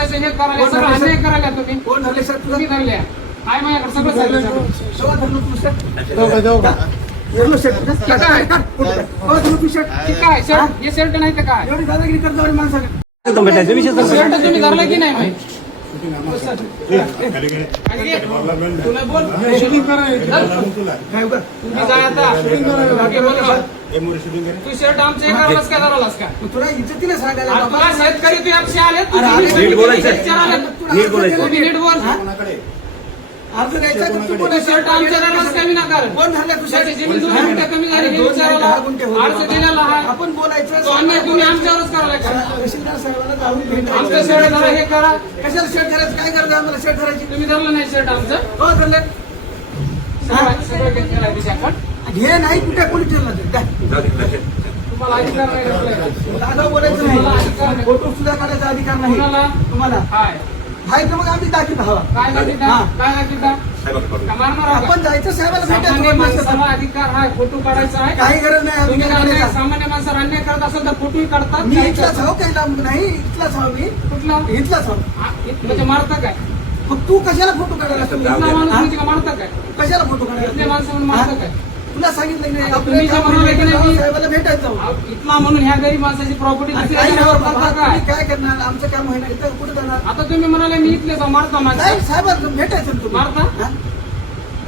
माणसाचे हे करायला सगळं अन्याय करायला तुम्ही कोण धरले सर तुम्ही धरले काय माझ्याकडे सगळं चाललंय. शोभा धरलो तू सर एवढं शर्ट ठीक आहे. ठीक आहे शर्ट हे शर्ट नाही तर काय एवढी दादागिरी करतो आणि माणसाला शर्ट तुम्ही धरला की नाही माहिती तुला बोल तुम्ही जा आता मागे बोल ना. तू शर्ट आमच्या हे करायलास का धरालास का तुला इज्जतीने सांगायला आता तुला शेतकरी तू आपशी आले नीट बोलायचं. नीट बोलायचं. तुम्ही नीट बोल अर्ज द्यायचा का तू कोणी शर्ट आमच्या धरलास का विनाकारण कोण धरला तू त्याची जमीन 2 गुंठे कमी झाली हे विचारायला अर्ज दिलेला आहे आपण बोलायचं तो अन्याय तुम्ही आमच्यावरच करायला का तहसीलदार साहेबांना जाऊन आमचं भेटायचं शर्ट धरा हे करा कशाला शर्ट धरायचं काय करतो आम्हाला शर्ट धरायची तुम्ही धरलं नाही शर्ट आमचं हो धरले सगळं घेतलेलं आहे तिच्याकडं. घे नाही कुठे कोणी ठेवला ते काय तुम्हाला अधिकार नाही घेतलाय. दादा बोलायचं नाही फोटो सुद्धा काढायचा अधिकार नाही कोणाला तुम्हाला हाय हाय तर मग आम्ही दाखीत हवा काय दाखवता हा. काय दाखवता का मारणार आहोत का? आपण जायचं साहेबाला सामान्य भेटायचं माणसाला अधिकार आहे फोटो काढायचा आहे काही गरज नाही तुम्ही अधिकार अन्याय- करायचा. सामान्य माणसाला अन्याय करत असेल तर फोटोही काढतात मी काही इथलाच करतात. हवं काही लांब नाही इथलाच हवं मी कुठला इथलाच हवं म्हणजे मारता काय मग तू कशाला फोटो काढायला इथला माणूस म्हणजे का मारता काय कशाला फोटो इथल्या काढायला माणसं म्हणून मारता काय तुला सांगितलं की नाही आता आपलं तुम्ही जे काम म्हणाले की आहे, नाही, साहेबाला भेटायचं जाऊ. अहो, इथला म्हणून ह्या गरीब माणसाची प्रॉपर्टी काही दुसऱ्या नाही जणांवर बाबा, करता काय तुम्ही काय करणार आमचं काम होईना इथं कुठे जाणार आता तुम्ही म्हणाले मी इथले जाऊ मारता माणसं साहेबाला भेटायचं ना तुम्ही मारता? हा?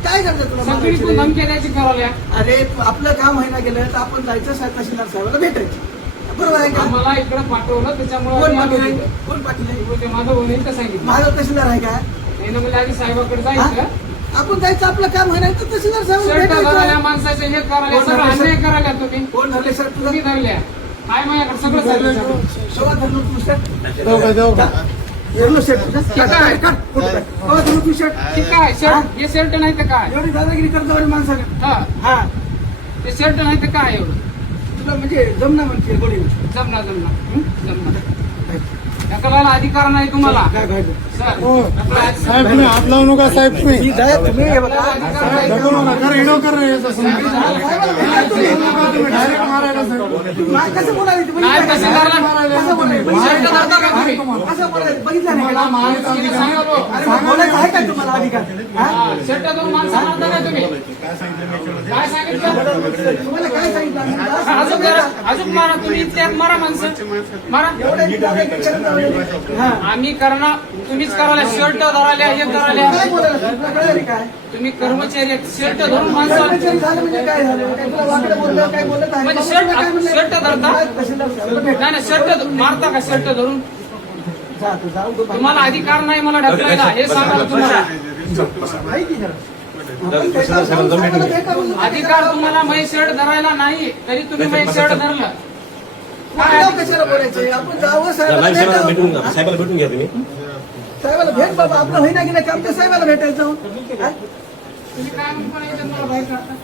काय करता तुला सगळी मारायचं? पण धमक्या द्यायची करायला अरे आपलं काम व्हायला गेलं तर आपण जायचं साहेब तहसीलदार साहेबाला भेटायचं बरोबर आहे का आम्हाला इकडे पाठवलं कोण त्याच्यामुळे पाटील आहे कोण पाटील आहे ते माझं भाऊ नाही तर सांगितलं माझा तहसीलदार आहे का त्यानं मला आधी साहेबाकडे हा? जायचं आपण जायचं आपलं काम व्हायला तर तहसीलदार साहेबाला शर्ट धरल्या भेटायचं माणसाचे हे करायला कोण सगळं धरले अन्याय सर? करायला तुम्ही कोण धरले सर तुला तुम्ही धरल्या काय माझ्याकडे सगळं चाललंय. शोभा धरलो तू सर एवढं शर्ट ठीक आहे. धरलो तू शर्ट ठीक आहे शर्ट हे शर्ट नाही तर काय एवढी दादागिरी करतो आणि माणसाला हा हा ते शर्ट नाही तर काय एवढं तुला म्हणजे जमना म्हणते गोडी जमणार ढकलायला अधिकार नाही तुम्हाला काय घ्यायचं सर साहेब तुम्ही हात लावू नका साहेब तुम्ही तुम्ही हे बघा ढकलू नका कर हिडो कर रे याचं समजून. तुम्ही डायरेक्ट मारायला साहेब नाही, कसं बोलायचं तुम्ही? नाही तहसीलदारला कसं बोलायचं शर्ट धरता का तुम्ही कसं बोलायचं बघितलं नाही मला का? मारायचा तिने अधिकार सांगा लो. अरे मग बोलायचं आहे का तुम्हाला अधिकार हा? शर्ट धरून माणसं मारता का तुम्ही काय सांगितलं तुम्हाला काय सांगितलं आम्ही? अजून मारा तुम्ही इथल्या मारा माणसं मारा एवढं दादागिरी करत आहोत. हा. आम्ही करणार तुम्हीच करायला शर्ट धराल्या हे काय धराल्या बोलायला तुला कळलं रे काय तुम्ही कर्मचारी आहेत शर्ट धरून माणसं कर्मचारी झालं म्हणजे काय झालं काय तुला वाकडं बोललं काय बोलत आहे म्हणजे बाबा, शर्ट- तुला काय म्हणलं? शर्ट धरता? तहसीलदार साहेबाला भेट. नाही नाही शर्ट मारता का शर्ट धरून जा तू, जाऊ तू. तुम्हाला अधिकार नाही मला ढकलायला हे सांगायला तुम्हाला आहे की जरा? आपण तहसीलदार साहेबांना जाऊन भेटून घ्या. भेटा बोलू. अधिकार तुम्हाला मै शर्ट धरायला नाही तरी तुम्ही मै शर्ट धरलं काय नाव कशाला बोलायचं आपण जावं साहेबाला साहेबाला भेटून भेटावं. साहेबाला भेटून घ्या तुम्ही साहेबाला भेट बाबा आपलं होईना गेलं काम तर साहेबाला भेटायचं जाऊन. हा? तुम्ही काय म्हणून कोणाच्या मला बाहेर काढता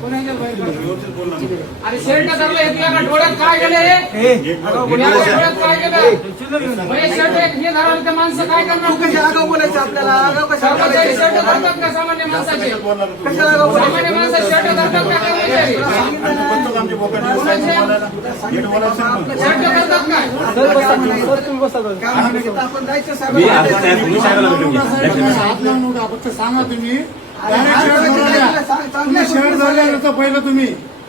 कोणाच्या बाहेर काढता अरे शर्ट धरलं इथल्या का डोळ्यात काय गेले ए, डोळ्यात काय गेलं मै शर्ट हे धरायला तर माणसं काय तू करणार कशा आगाऊ बोलायचं आपल्याला आगाऊ कशाला कर्मचारी शर्ट बोलायचं धरतात का सामान्य माणसाचे कशाला आगाऊ सामान्य बोलायचं माणसं शर्ट धरतात का कर्मचारी शर्ट धरतात काय आपण जायचं मी आता साहेबाला साहेब तुम्ही साहेबाला भेटून घ्या तुम्ही हात लावू नका फक्त सांगा तुम्ही डायरेक्ट शर्ट धरू द्या. तुम्ही शर्ट धरल्यानंतर पहिलं तुम्ही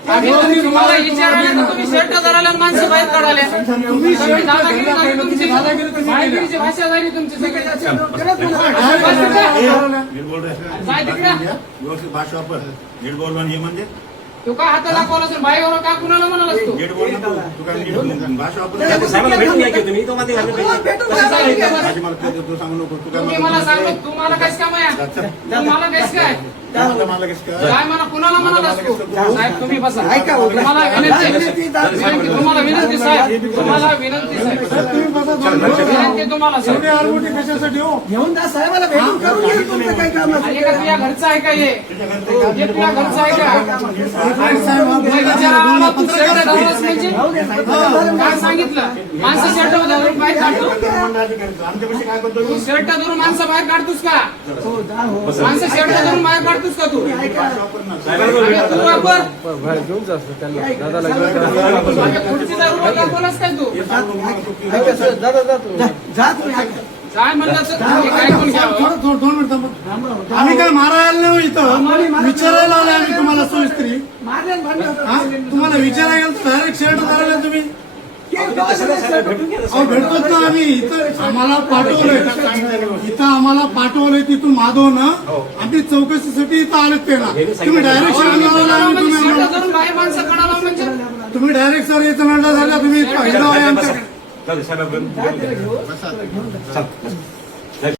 तुम्हाला विचारायला तर तुम्ही शर्ट धरायला माणसं बाहेर काढाले तुम्ही शर्ट दादागिरी धरला झाली पहिलं तुमची तुम्ही दादागिरी तुम्ही केली. बाहेरगिरीची भाषा झाली तुमची सगळी डायरेक्ट काय तिकडे व्यवस्थित भाषा वापर नीट बोलवा हे म्हणजे तू काय हात दाखवला असेल बाईवर का कुणाला म्हणालास तू नीट बोल तू काय नीट भाषा वापर साहेबाला भेटून घ्या की तुम्ही तो मध्ये घालून पाहिजे. माझी मला तू सांगू नको तू काय तुम्ही मला सांगू तू मला काहीच काम आहे तू मला काहीच काय मला कसं काय म्हणा कुणाला म्हणालास तू साहेब तुम्ही बसा ऐका, तुम्हाला विनंती तुम्हाला विनंती साहेब तुम्हाला विनंती साहेब तुम्ही बसा दोन विनंती तुम्हाला साहेब एवढी आरबोटी कशासाठी हो घेऊन जा साहेबाला भेटून करून घ्या तुमचं काही काम आणि का तुझ्या घरचं आहे का हे तुझ्या घरचं आहे का साहेब विचारा आम्हाला तू शर्ट घालूनच म्हणजे काय सांगितलं माणसं शर्ट धरून बाहेर काढतो आमच्यापाशी काय करतो तू शर्ट धरून माणसं बाहेर काढतोस का माणसं शर्ट धरून बाहेर काढतोस का तू तू वापर माझ्या खुर्चीचा रुपये दाखवलास काय तू जा तुम्ही ऐका. काय म्हणलं तर हे काय कोण घ्यावं दोन मिनिट आम्ही काय मारायला नाही इथं विचारायला आलोय आम्ही तुम्हाला सोयीस्त्री मारले आणि भांडण होतं. हा? तुम्हाला विचारायला गेलं तर डायरेक्ट शर्ट धरायला तुम्ही अहो भेटतोच ना आम्ही इथं आम्हाला पाठवलंय इथं आम्हाला पाठवलंय तिथून माधवनं आम्ही चौकशीसाठी इथं आलेत त्याला तुम्ही डायरेक्ट शर्ट धरायला आम्ही शर्ट तुम्ही धरून बाहेर माणसं काढावं म्हणजे तुम्ही डायरेक्ट सर याचं म्हणणं झालं तुम्ही बसा. हिराव आहे आमच्या चालेल, साहेब आपण घेऊन चालेल.